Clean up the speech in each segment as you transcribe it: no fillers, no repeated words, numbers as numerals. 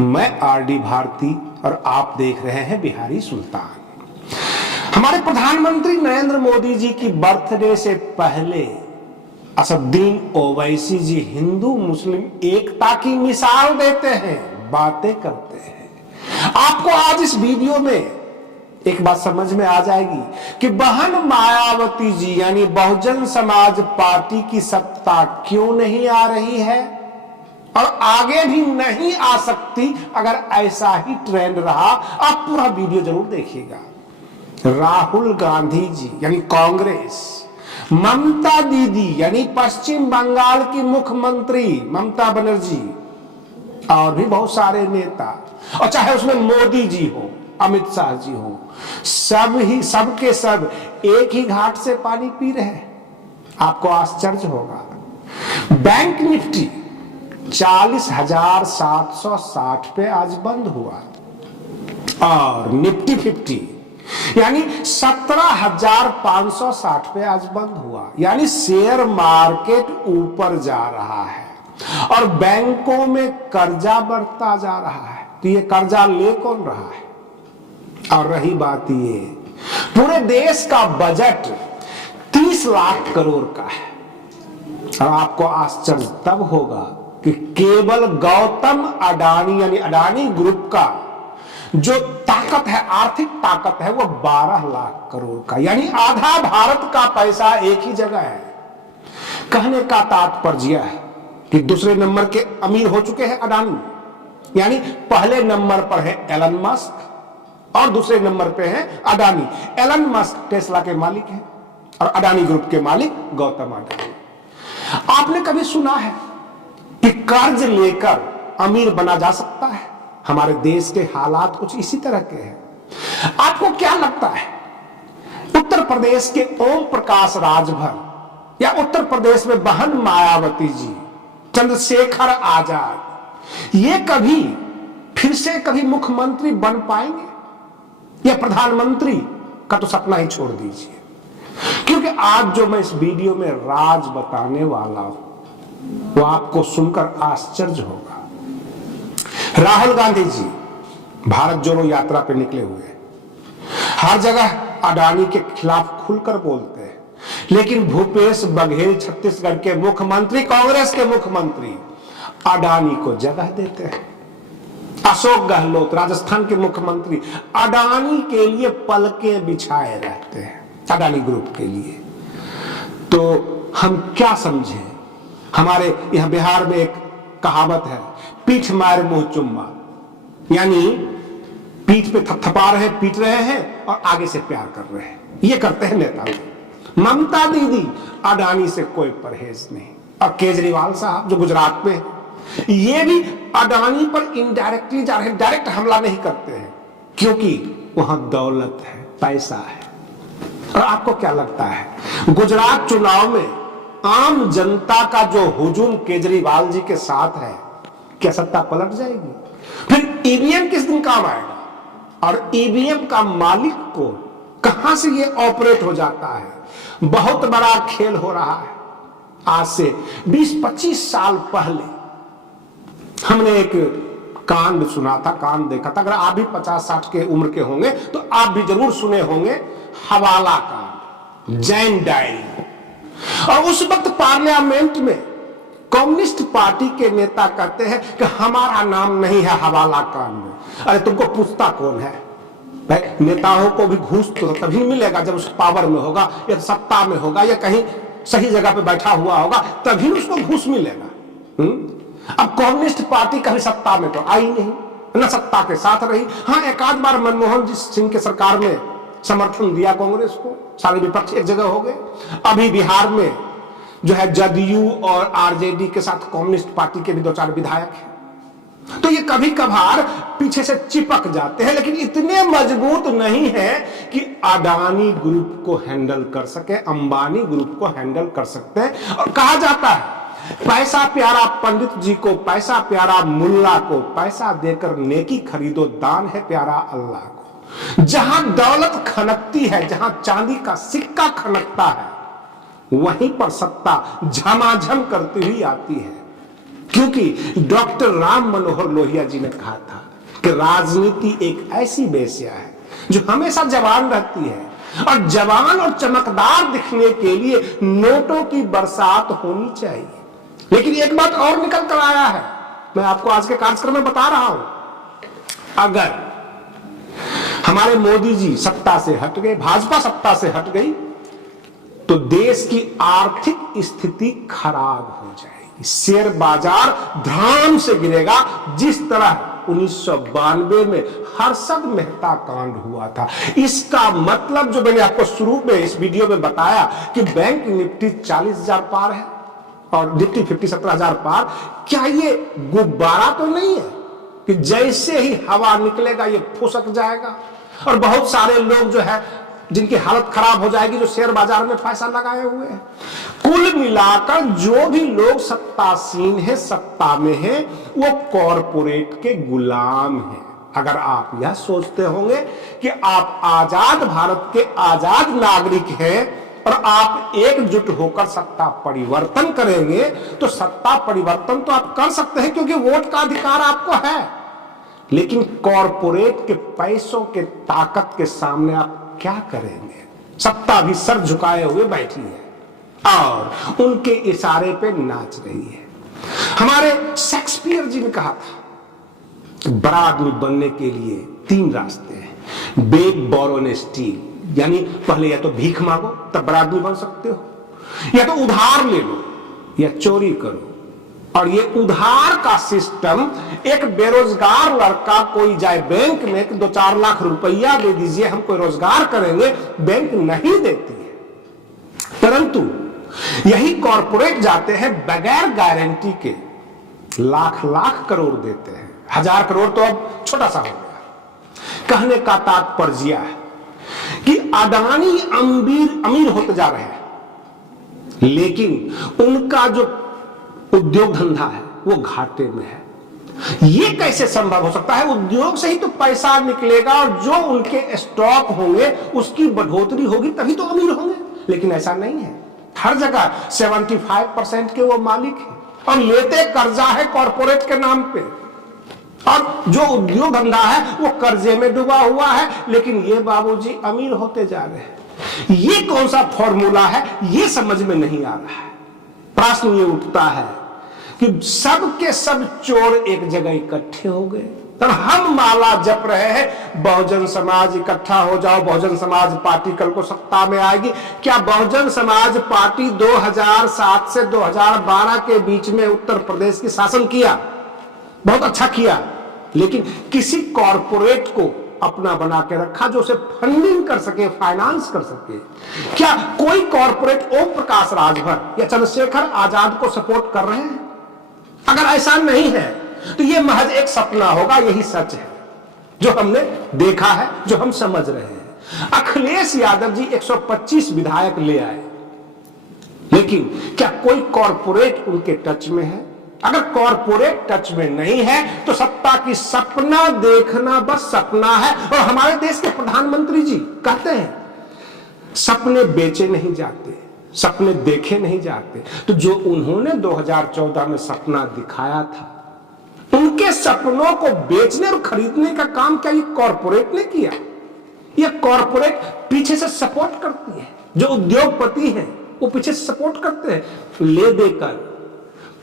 मैं आरडी भारती और आप देख रहे हैं बिहारी सुल्तान। हमारे प्रधानमंत्री नरेंद्र मोदी जी की बर्थडे से पहले असदुद्दीन ओवैसी जी हिंदू मुस्लिम एकता की मिसाल देते हैं, बातें करते हैं। आपको आज इस वीडियो में एक बात समझ में आ जाएगी कि बहन मायावती जी यानी बहुजन समाज पार्टी की सत्ता क्यों नहीं आ रही है और आगे भी नहीं आ सकती अगर ऐसा ही ट्रेंड रहा। आप पूरा वीडियो जरूर देखिएगा। राहुल गांधी जी यानी कांग्रेस, ममता दीदी यानी पश्चिम बंगाल की मुख्यमंत्री ममता बनर्जी और भी बहुत सारे नेता, और चाहे उसमें मोदी जी हो, अमित शाह जी हो, सबके सब एक ही घाट से पानी पी रहे हैं। आपको आश्चर्य होगा, बैंक निफ्टी 40,760 पे आज बंद हुआ और निफ्टी 50 यानी 17,560 पे आज बंद हुआ। यानी शेयर मार्केट ऊपर जा रहा है और बैंकों में कर्जा बढ़ता जा रहा है। तो ये कर्जा ले कौन रहा है? और रही बात ये, पूरे देश का बजट 30 लाख करोड़ का है और आपको आश्चर्य तब होगा कि केवल गौतम अडानी यानी अडानी ग्रुप का जो ताकत है, आर्थिक ताकत है, वो 12 लाख करोड़ का, यानी आधा भारत का पैसा एक ही जगह है। कहने का तात्पर्य है कि दूसरे नंबर के अमीर हो चुके हैं अडानी, यानी पहले नंबर पर है एलन मस्क और दूसरे नंबर पे है अडानी। एलन मस्क टेस्ला के मालिक हैं और अडानी ग्रुप के मालिक गौतम अडानी। आपने कभी सुना है कि कर्ज लेकर अमीर बना जा सकता है? हमारे देश के हालात कुछ इसी तरह के हैं। आपको क्या लगता है, उत्तर प्रदेश के ओम प्रकाश राजभर या उत्तर प्रदेश में बहन मायावती जी, चंद्रशेखर आजाद, ये कभी फिर से कभी मुख्यमंत्री बन पाएंगे? या प्रधानमंत्री का तो सपना ही छोड़ दीजिए, क्योंकि आज जो मैं इस वीडियो में राज बताने वाला हूं वो आपको सुनकर आश्चर्य होगा। राहुल गांधी जी भारत जोड़ो यात्रा पे निकले हुए, हर जगह अडानी के खिलाफ खुलकर बोलते हैं, लेकिन भूपेश बघेल छत्तीसगढ़ के मुख्यमंत्री, कांग्रेस के मुख्यमंत्री, अडानी को जगह देते हैं। अशोक गहलोत राजस्थान के मुख्यमंत्री अडानी के लिए पलकें बिछाए रहते हैं, अडानी ग्रुप के लिए। तो हम क्या समझे? हमारे यहां बिहार में एक कहावत है, पीठ मार मुंह चुम्मा, यानी पीठ पे थपथपा रहे, पीट रहे हैं और आगे से प्यार कर रहे हैं। ये करते हैं नेता लोग। ममता दीदी, अडानी से कोई परहेज नहीं। और केजरीवाल साहब जो गुजरात में, ये भी अडानी पर इनडायरेक्टली जा रहे हैं, डायरेक्ट हमला नहीं करते हैं, क्योंकि वहां दौलत है, पैसा है। और आपको क्या लगता है, गुजरात चुनाव में आम जनता का जो हुजूम केजरीवाल जी के साथ है, क्या सत्ता पलट जाएगी? फिर ईवीएम किस दिन काम आएगा? और ईवीएम का मालिक को कहां से ये ऑपरेट हो जाता है? बहुत बड़ा खेल हो रहा है। आज से 20-25 साल पहले हमने एक कांड सुना था, कांड देखा था। अगर आप भी 50-60 के उम्र के होंगे तो आप भी जरूर सुने होंगे, हवाला कांड, जैन डायरी। और उस वक्त पार्लियामेंट में कम्युनिस्ट पार्टी के नेता कहते हैं कि हमारा नाम नहीं है हवाला कांड में। अरे तुमको पूछता कौन है भाई? नेताओं को भी घूस तो तभी मिलेगा जब उस पावर में होगा, या सत्ता में होगा, या कहीं सही जगह पे बैठा हुआ होगा, तभी उसको घूस मिलेगा। अब कम्युनिस्ट पार्टी कभी सत्ता में तो आई नहीं, न सत्ता के साथ रही। हाँ, एक आध बार मनमोहन सिंह के सरकार में समर्थन दिया कांग्रेस को, सारे विपक्ष एक जगह हो गए। अभी बिहार में जो है जदयू और आरजेडी के साथ कम्युनिस्ट पार्टी के भी 2-4 विधायक हैं। तो ये कभी कभार पीछे से चिपक जाते हैं, लेकिन इतने मजबूत नहीं है कि अडानी ग्रुप को हैंडल कर सके, अंबानी ग्रुप को हैंडल कर सकते हैं। और कहा जाता है, पैसा प्यारा पंडित जी को, पैसा प्यारा मुल्ला को, पैसा देकर नेकी खरीदो, दान है प्यारा अल्लाह को। जहां दौलत खनकती है, जहां चांदी का सिक्का खनकता है, वहीं पर सत्ता झमाझम करती हुई आती है। क्योंकि डॉक्टर राम मनोहर लोहिया जी ने कहा था कि राजनीति एक ऐसी वेश्या है जो हमेशा जवान रहती है, और जवान और चमकदार दिखने के लिए नोटों की बरसात होनी चाहिए। लेकिन एक बात और निकल कर आया है, मैं आपको आज के कार्यक्रम में बता रहा हूं। अगर हमारे मोदी जी सत्ता से हट गए, भाजपा सत्ता से हट गई, तो देश की आर्थिक स्थिति खराब हो जाएगी। शेयर बाजार धड़ाम से गिरेगा, जिस तरह 1992 में हर्षद मेहता कांड हुआ था। इसका मतलब जो मैंने आपको शुरू में इस वीडियो में बताया कि बैंक निफ्टी 40,000 पार है और निफ्टी 50 17,000 पार, क्या ये गुब्बारा तो नहीं है कि जैसे ही हवा निकलेगा ये फुसक जाएगा और बहुत सारे लोग जो है जिनकी हालत खराब हो जाएगी, जो शेयर बाजार में पैसा लगाए हुए हैं। कुल मिलाकर जो भी लोग सत्तासीन है, सत्ता में है, वो कॉरपोरेट के गुलाम हैं। अगर आप यह सोचते होंगे कि आप आजाद भारत के आजाद नागरिक हैं और आप एकजुट होकर सत्ता परिवर्तन करेंगे, तो सत्ता परिवर्तन तो आप कर सकते हैं क्योंकि वोट का अधिकार आपको है। लेकिन कॉरपोरेट के पैसों के ताकत के सामने आप क्या करेंगे? सत्ता भी सर झुकाए हुए बैठी है और उनके इशारे पे नाच रही है। हमारे शेक्सपियर जी ने कहा था, बड़ा आदमी बनने के लिए 3 रास्ते हैं, बेग, बोरो एंड स्टील। यानी पहले या तो भीख मांगो तब बड़ा आदमी बन सकते हो, या तो उधार ले लो, या चोरी करो। और ये उधार का सिस्टम, एक बेरोजगार लड़का कोई जाए बैंक में कि 2-4 लाख रुपया दे दीजिए, हम कोई रोजगार करेंगे, बैंक नहीं देती है। परंतु यही कॉरपोरेट जाते हैं बगैर गारंटी के लाख करोड़ देते हैं। 1000 करोड़ तो अब छोटा सा हो गया। कहने का तात्पर्य है कि अडानी अमीर होते जा रहे हैं, लेकिन उनका जो उद्योग धंधा है वो घाटे में है। ये कैसे संभव हो सकता है? उद्योग से ही तो पैसा निकलेगा और जो उनके स्टॉक होंगे उसकी बढ़ोतरी होगी, तभी तो अमीर होंगे। लेकिन ऐसा नहीं है। हर जगह 75% के वो मालिक हैं और लेते कर्जा है कॉरपोरेट के नाम पे, और जो उद्योग धंधा है वो कर्जे में डूबा हुआ है, लेकिन ये बाबूजी अमीर होते जा रहे हैं। ये कौन सा फॉर्मूला है, ये समझ में नहीं आ रहा है। प्रश्न ये उठता है कि सब के सब चोर एक जगह इकट्ठे हो गए और हम माला जप रहे हैं, बहुजन समाज इकट्ठा हो जाओ, बहुजन समाज पार्टी कल को सत्ता में आएगी। क्या बहुजन समाज पार्टी 2007 से 2012 के बीच में उत्तर प्रदेश की शासन किया? बहुत अच्छा किया, लेकिन किसी कॉरपोरेट को अपना बना के रखा जो उसे फंडिंग कर सके, फाइनेंस कर सके? क्या कोई कॉरपोरेट ओम प्रकाश राजभर या चंद्रशेखर आजाद को सपोर्ट कर रहे हैं? अगर ऐसा नहीं है तो यह महज एक सपना होगा। यही सच है जो हमने देखा है, जो हम समझ रहे हैं। अखिलेश यादव जी 125 विधायक ले आए, लेकिन क्या कोई कॉरपोरेट उनके टच में है? अगर कॉरपोरेट टच में नहीं है तो सत्ता की सपना देखना बस सपना है। और हमारे देश के प्रधानमंत्री जी कहते हैं सपने बेचे नहीं जाते, सपने देखे नहीं जाते। तो जो उन्होंने 2014 में सपना दिखाया था, उनके सपनों को बेचने और खरीदने का काम क्या ये कॉरपोरेट ने किया? ये कॉरपोरेट पीछे से सपोर्ट करती है। जो उद्योगपति हैं वो पीछे से सपोर्ट करते हैं, ले देकर।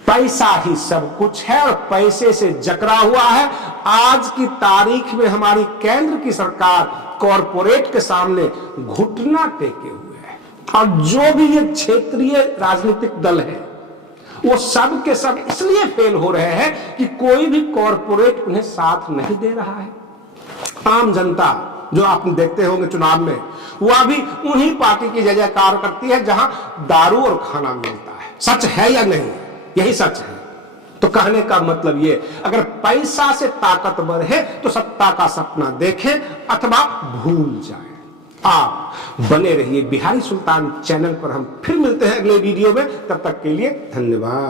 पैसा ही सब कुछ है और पैसे से जकड़ा हुआ है। आज की तारीख में हमारी केंद्र की सरकार कॉरपोरेट के सामने घुटना टेके हुए है, और जो भी ये क्षेत्रीय राजनीतिक दल है वो सब के सब इसलिए फेल हो रहे हैं कि कोई भी कॉरपोरेट उन्हें साथ नहीं दे रहा है। आम जनता जो आप देखते होंगे चुनाव में, वह भी उन्हीं पार्टी की जय जयकार करती है जहां दारू और खाना मिलता है। सच है या नहीं? यही सच है। तो कहने का मतलब ये, अगर पैसा से ताकतवर है तो सत्ता का सपना देखें अथवा भूल जाएं। आप बने रहिए बिहारी सुल्तान चैनल पर। हम फिर मिलते हैं अगले वीडियो में, तब तक के लिए धन्यवाद।